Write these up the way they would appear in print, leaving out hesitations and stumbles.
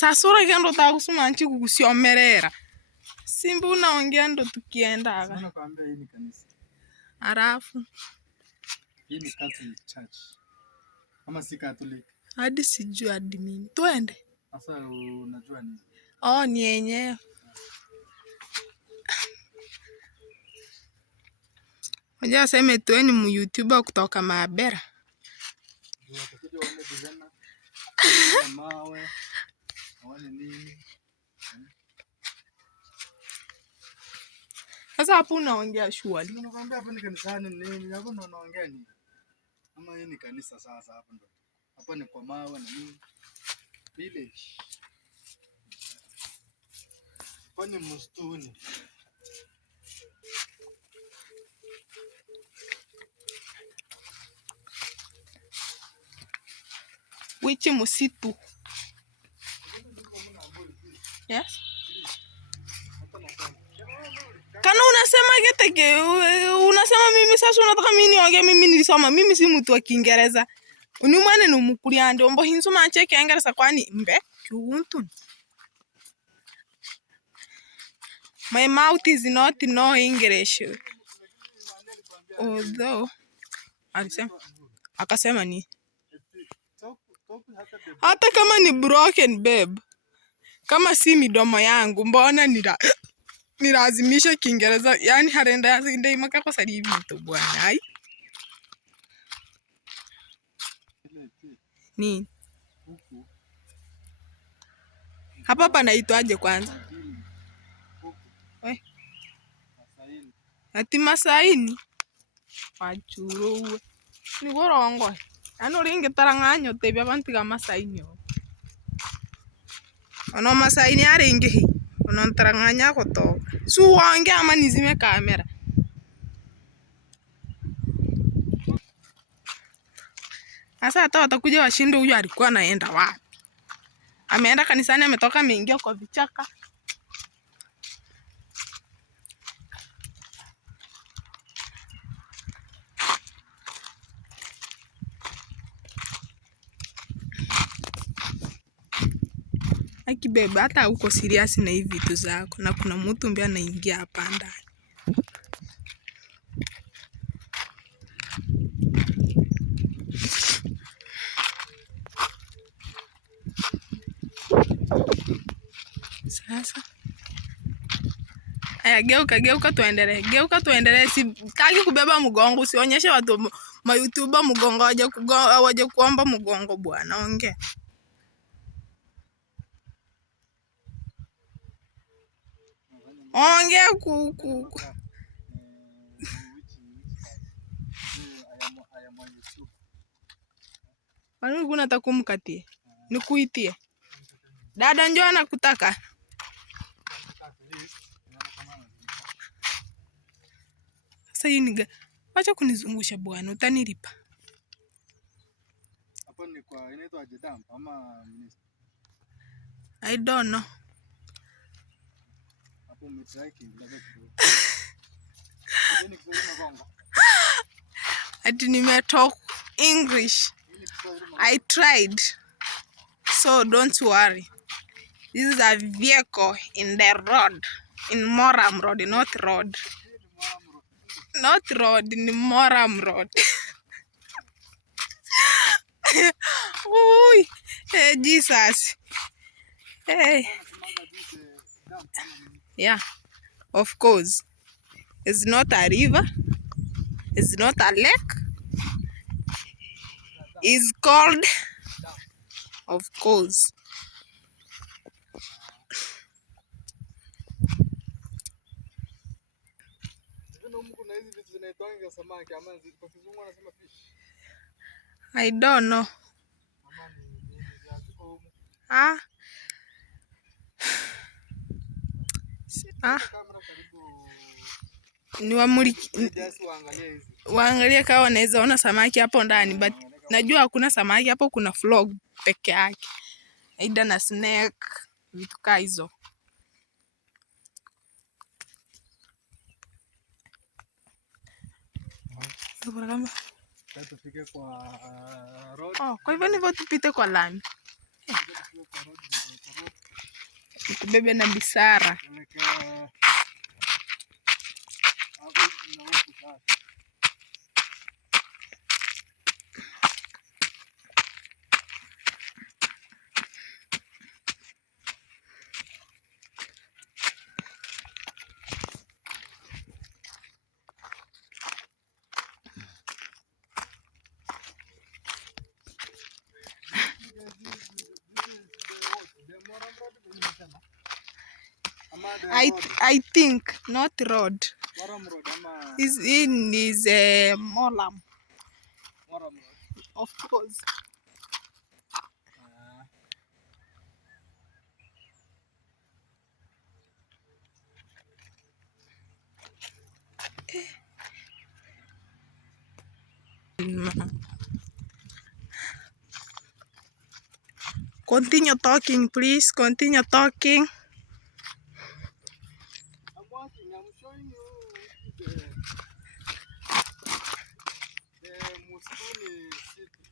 Sasura kendo takusuma anchi kukusiomerera. Simba unaongea ndo tukienda hapa. Sana kwambia hii ni kanisa. Arafu. Hii ni Catholic Church. Ama si Catholic? Hadi sijui hadi mimi. Twende. Sasa unajua nini? Oh, ni yenyewe. Unajua sema tu ni mu-YouTuber kutoka Mabera. Utakuja uone vijana. Mawe. Uone nini? Sasa hapo unaongea shwari. Unakwambia hapo ni kanisani nini? Hapo ndo unaongea nini? Ama hii ni kanisa sasa hapo ndo. Hapo ni kwa mawe na nini? Village. Hapo ni msituni. Wichi msitu. Yes? Kana unasema geteke, unasema mimi sasa unataka mimi niongee mimi nilisoma, mimi si mtu wa Kiingereza. Unimwane no mukuriande ombo hinso manche Kiingereza kwani mbe kiuntu. My mouth is not no English. Although akasema ni hata kama ni broken babe. Kama si midomo yangu mbona nilazimisha Kiingereza, yani harenda ndio imaka kwa sadi hivi mtu bwana. Ai. Ni hapa panaitwaje kwanza? Ati Masaini. Wachuruwe. Ni gorongo. Ano ringe taranganyo tebya bantu ga Masaini. Ono Masaini aringe. Ono taranganya kutoka. Su wange ama nizime kamera. Sasa hata watakuja washinde huyu alikuwa anaenda wapi? Ameenda kanisani, ametoka ameingia kwa vichaka. Akibeba hata uko serious na hivi vitu zako na kuna mtu mbaya anaingia hapa ndani. Sasa aya, geuka tuendelee. Sitaki kubeba mgongo, usionyeshe watu ma-YouTuber mgongo waje kuomba mgongo bwana, ongea. Ongea Wanu kuna takumkatie. Nikuitie. Dada njoo anakutaka. Sasa hii acha kunizungusha bwana, utanilipa. Hapo ni kwa inaitwa Jedam ama minister? I don't know. Hapo umetracking labda kidogo. Ati nimetalk English. I tried. So don't worry. This is a vehicle in the road. In Moram Road, not road. Not road, in Moram Road. Ooh, hey, Jesus. Hey. Yeah, of course. It's not a river. It's not a lake. It's called, of course. I don't know. Ni waangalie kama wanaweza ona samaki hapo ndani, but najua hakuna samaki hapo, kuna frog peke yake. Aida na snake, vitu kama hizo. Tufike kwa road. Kwa hivyo ndivyo tupite kwa lami. Kubebe na bisara. I think not road. Is Moram. Of course. Continue talking, please. Continue talking. I'm showing you the Mustuni city.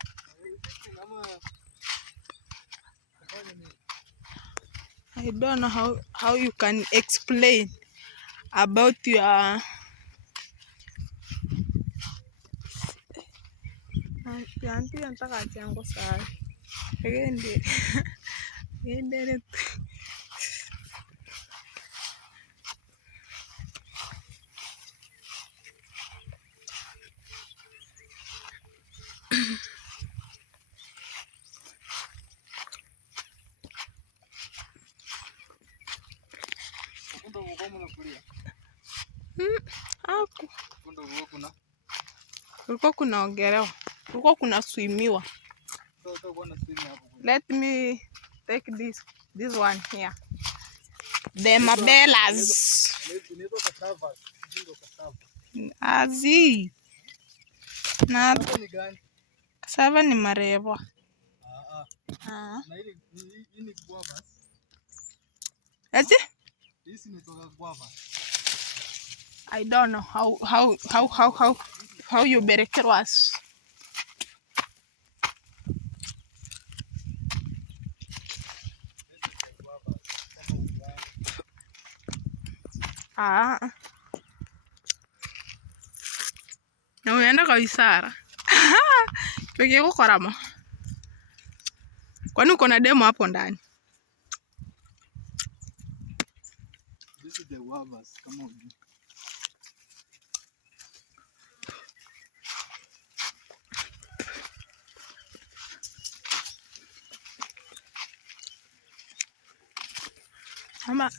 I don't know how you can explain about your auntie anataka chango sana. Ende. Kulikuwa kunaogelewa. Kulikuwa kunaswimiwa. Let me take this one here. The Mabellas. Azi. Na kasava ni marevwa. Ati? I don't know how you berekerwas. Na unaenda kwa Isara. Peke uko Karama. Kwani uko na demo hapo ndani? This is the guavas. Come on. Ama